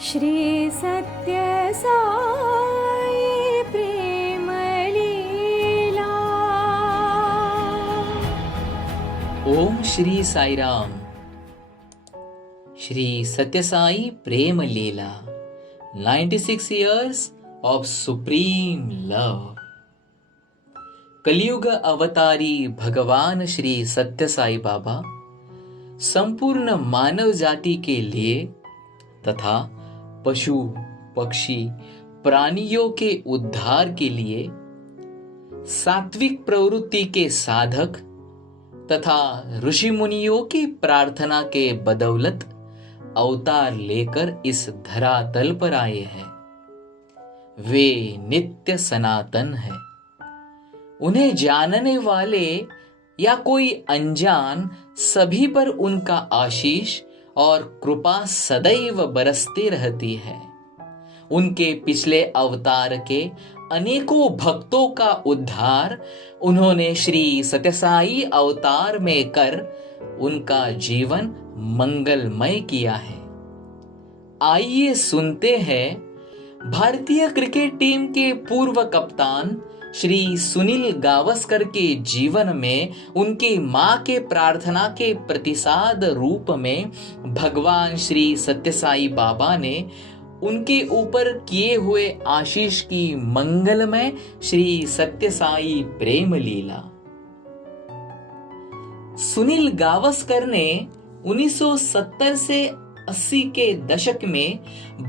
श्री सत्य साई प्रेम लीला। ओम श्री साई राम। श्री सत्य साई प्रेम लीला 96 years of supreme love। कलयुग अवतारी भगवान श्री सत्य साई बाबा संपूर्ण मानव जाति के लिए तथा पशु पक्षी प्राणियों के उद्धार के लिए सात्विक प्रवृत्ति के साधक तथा ऋषि मुनियों की प्रार्थना के बदौलत अवतार लेकर इस धरातल पर आए हैं। वे नित्य सनातन हैं। उन्हें जानने वाले या कोई अनजान सभी पर उनका आशीष और कृपा सदैव बरसती रहती है। उनके पिछले अवतार के अनेकों भक्तों का उद्धार उन्होंने श्री सत्यसाई अवतार में कर उनका जीवन मंगलमय किया है। आइए सुनते हैं भारतीय क्रिकेट टीम के पूर्व कप्तान श्री सुनील गावस्कर के जीवन में उनकी मां के प्रार्थना के प्रतिसाद रूप में भगवान श्री सत्यसाई बाबा ने उनके ऊपर किए हुए आशीष की मंगलमय श्री सत्यसाई प्रेम लीला। सुनील गावस्कर ने 1970 से 80 के दशक में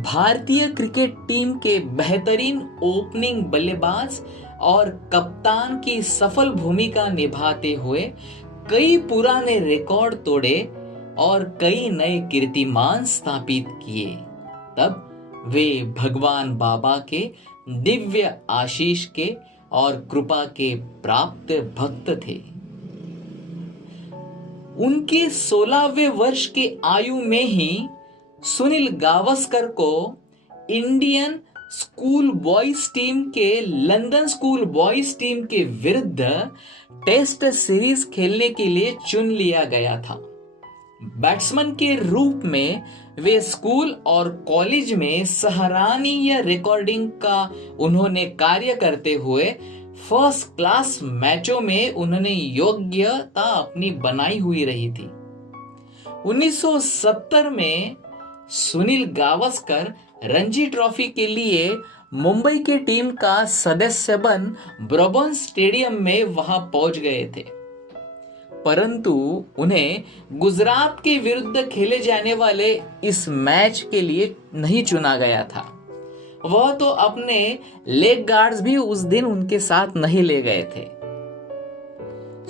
भारतीय क्रिकेट टीम के बेहतरीन ओपनिंग बल्लेबाज और कप्तान की सफल भूमिका निभाते हुए कई पुराने रिकॉर्ड तोड़े और कई नए कीर्तिमान स्थापित किए। तब वे भगवान बाबा के दिव्य आशीष के और कृपा के प्राप्त भक्त थे। उनके 16वें वर्ष के आयु में ही सुनील गावस्कर को इंडियन स्कूल बॉयज टीम के लंदन स्कूल बॉयज टीम के विरुद्ध टेस्ट सीरीज खेलने के लिए चुन लिया गया था। बैट्समैन के रूप में वे स्कूल और कॉलेज में सराहनीय रिकॉर्डिंग का उन्होंने कार्य करते हुए फर्स्ट क्लास मैचों में उन्होंने योग्यता अपनी बनाई हुई रही थी। 1970 में सुनील गावस्कर रणजी ट्रॉफी के लिए मुंबई की टीम का सदस्य बन ब्रबॉर्न स्टेडियम में वहां पहुंच गए थे, परंतु उन्हें गुजरात के विरुद्ध खेले जाने वाले इस मैच के लिए नहीं चुना गया था। वह तो अपने लेग गार्ड्स भी उस दिन उनके साथ नहीं ले गए थे।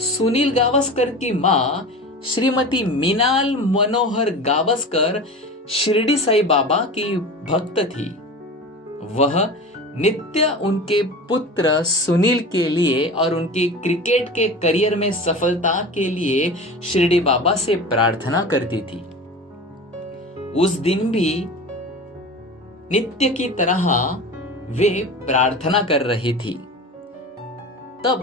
सुनील गावस्कर की मां श्रीमती मीनाल मनोहर गावस्कर शिरडी साई बाबा की भक्त थी। वह नित्य उनके पुत्र सुनील के लिए और उनके क्रिकेट के करियर में सफलता के लिए शिरडी बाबा से प्रार्थना करती थी। उस दिन भी नित्य की तरह वे प्रार्थना कर रही थी। तब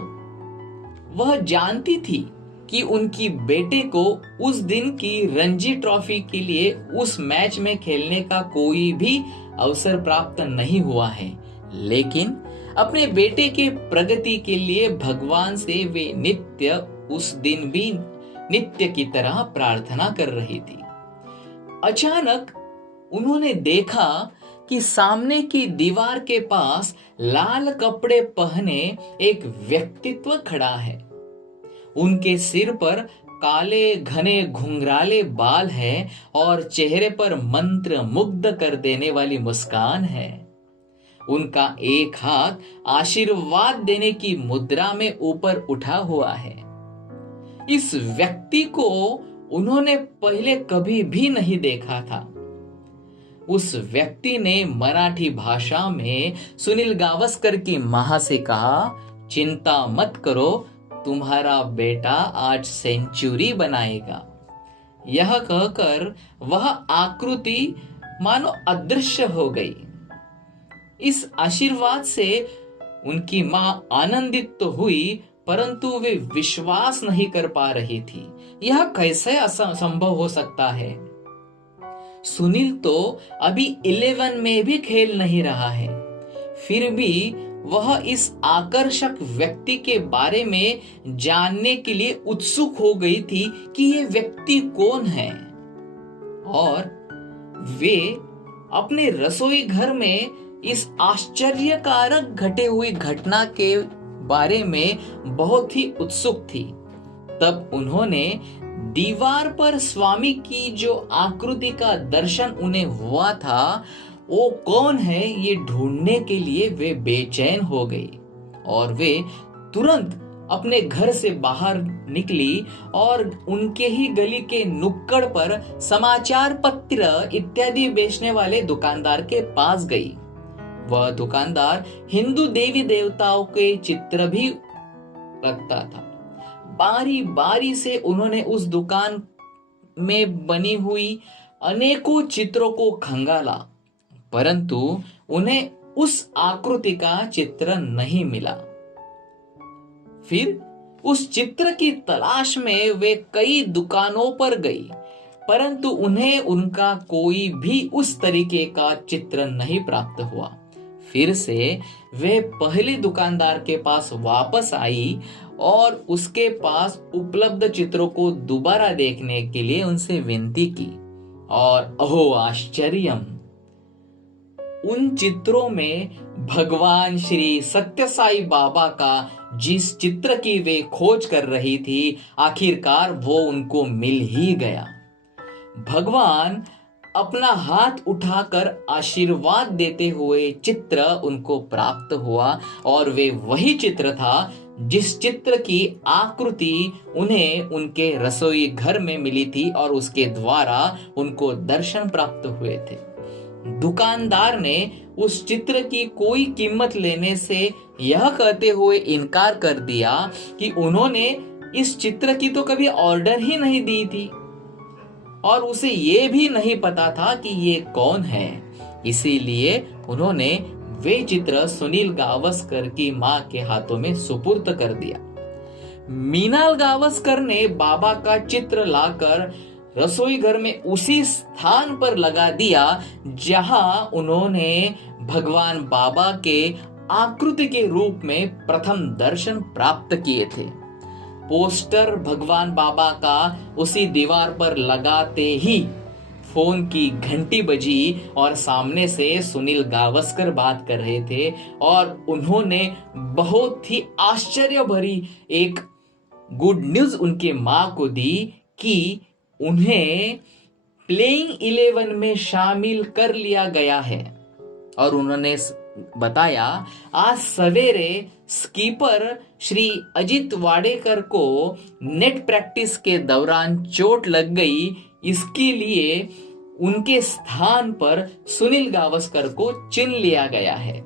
वह जानती थी कि उनकी बेटे को उस दिन की रणजी ट्रॉफी के लिए उस मैच में खेलने का कोई भी अवसर प्राप्त नहीं हुआ है, लेकिन अपने बेटे के प्रगति के लिए भगवान से वे नित्य उस दिन भी नित्य की तरह प्रार्थना कर रही थी। अचानक उन्होंने देखा कि सामने की दीवार के पास लाल कपड़े पहने एक व्यक्तित्व खड़ा है। उनके सिर पर काले घने घुंघराले बाल हैं और चेहरे पर मंत्र मुग्ध कर देने वाली मुस्कान है। उनका एक हाथ आशीर्वाद देने की मुद्रा में ऊपर उठा हुआ है। इस व्यक्ति को उन्होंने पहले कभी भी नहीं देखा था। उस व्यक्ति ने मराठी भाषा में सुनील गावस्कर की मां से कहा, चिंता मत करो, तुम्हारा बेटा आज सेंचुरी बनाएगा। यह कहकर वह आकृति मानो अदृश्य हो गई। इस आशीर्वाद से उनकी मां आनंदित तो हुई, परंतु वे विश्वास नहीं कर पा रही थी। यह कैसे असंभव हो सकता है। सुनील तो अभी 11 में भी खेल नहीं रहा है, फिर भी वह इस आकर्षक व्यक्ति के बारे में जानने के लिए उत्सुक हो गई थी कि ये व्यक्ति कौन है। और वे अपने रसोई घर में इस आश्चर्यकारक घटे हुई घटना के बारे में बहुत ही उत्सुक थी। तब उन्होंने दीवार पर स्वामी की जो आकृति का दर्शन उन्हें हुआ था, वो कौन है ये ढूंढने के लिए वे बेचैन हो गई और वे तुरंत अपने घर से बाहर निकली और उनके ही गली के नुक्कड़ पर समाचार पत्र इत्यादि बेचने वाले दुकानदार के पास गई। वह दुकानदार हिंदू देवी देवताओं के चित्र भी रखता था। बारी बारी से उन्होंने उस दुकान में बनी हुई अनेकों चित्रों को खंगाला, परंतु उन्हें उस आकृति का चित्र नहीं मिला। फिर उस चित्र की तलाश में वे कई दुकानों पर गई, परंतु उन्हें उनका कोई भी उस तरीके का चित्र नहीं प्राप्त हुआ। फिर से वे पहले दुकानदार के पास वापस आई और उसके पास उपलब्ध चित्रों को दोबारा देखने के लिए उनसे विनती की। और अहो आश्चर्यम, उन चित्रों में भगवान श्री सत्य साई बाबा का जिस चित्र की वे खोज कर रही थी, आखिरकार वो उनको मिल ही गया। भगवान अपना हाथ उठाकर आशीर्वाद देते हुए चित्र उनको प्राप्त हुआ और वे वही चित्र था जिस चित्र की आकृति उन्हें उनके रसोई घर में मिली थी और उसके द्वारा उनको दर्शन प्राप्त हुए थे। दुकानदार ने उस चित्र की कोई कीमत लेने से यह कहते हुए इनकार कर दिया कि उन्होंने इस चित्र की तो कभी ऑर्डर ही नहीं दी थी और उसे ये भी नहीं पता था कि ये कौन है। इसीलिए उन्होंने वे चित्र सुनील गावस्कर की मां के हाथों में सुपुर्द कर दिया। मीनाल गावस्कर ने बाबा का चित्र लाकर रसोई घर में उसी स्थान पर लगा दिया जहां उन्होंने भगवान बाबा के आकृति के रूप में प्रथम दर्शन प्राप्त किए थे। पोस्टर भगवान बाबा का उसी दीवार पर लगाते ही फोन की घंटी बजी और सामने से सुनील गावस्कर बात कर रहे थे और उन्होंने बहुत ही आश्चर्य भरी एक गुड न्यूज उनके मां को दी कि उन्हें प्लेइंग 11 में शामिल कर लिया गया है। और उन्होंने बताया आज सवेरे स्कीपर श्री अजित वाडेकर को नेट प्रैक्टिस के दौरान चोट लग गई, इसके लिए उनके स्थान पर सुनील गावस्कर को चुन लिया गया है।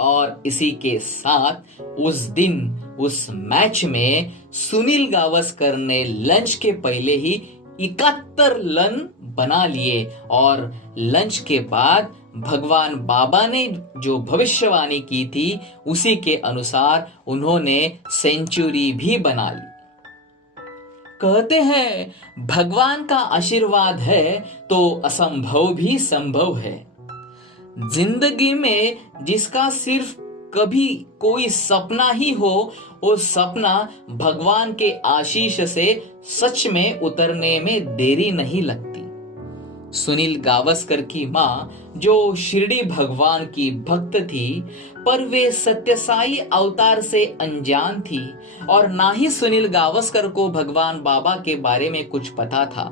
और इसी के साथ उस दिन उस मैच में सुनील गावस्कर ने लंच के पहले ही 71 रन बना लिए और लंच के बाद भगवान बाबा ने जो भविष्यवाणी की थी उसी के अनुसार उन्होंने सेंचुरी भी बना ली। कहते हैं भगवान का आशीर्वाद है तो असंभव भी संभव है। जिंदगी में जिसका सिर्फ कभी कोई सपना ही हो, वो सपना भगवान के आशीष से सच में उतरने में देरी नहीं लगती। सुनील गावस्कर की मां जो शिरडी भगवान की भक्त थी, पर वे सत्यसाई अवतार से अनजान थी और ना ही सुनील गावस्कर को भगवान बाबा के बारे में कुछ पता था।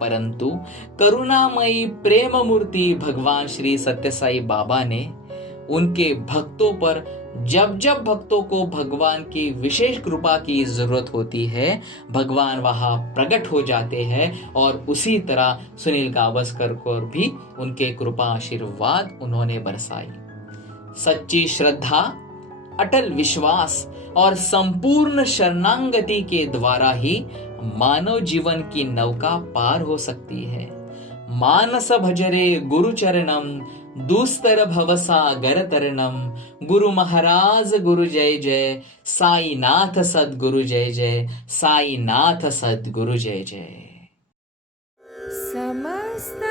परंतु करुणामयी प्रेम मूर्ति भगवान श्री सत्यसाई बाबा ने उनके भक्तों पर जब जब भक्तों को भगवान की विशेष कृपा की जरूरत होती है, भगवान वहां प्रकट हो जाते हैं और उसी तरह सुनील गावस्कर को भी उनके कृपा आशीर्वाद उन्होंने बरसाई। सच्ची श्रद्धा, अटल विश्वास और संपूर्ण शरणागति के द्वारा ही मानव जीवन की नौका पार हो सकती है। मानस भजरे गुरु चरणम, दुस्तर भवसागर तरणम। गुरु महाराज गुरु जय जय, साई नाथ सद्गुरु जय जय, साई नाथ सद्गुरु जय जय। समस्त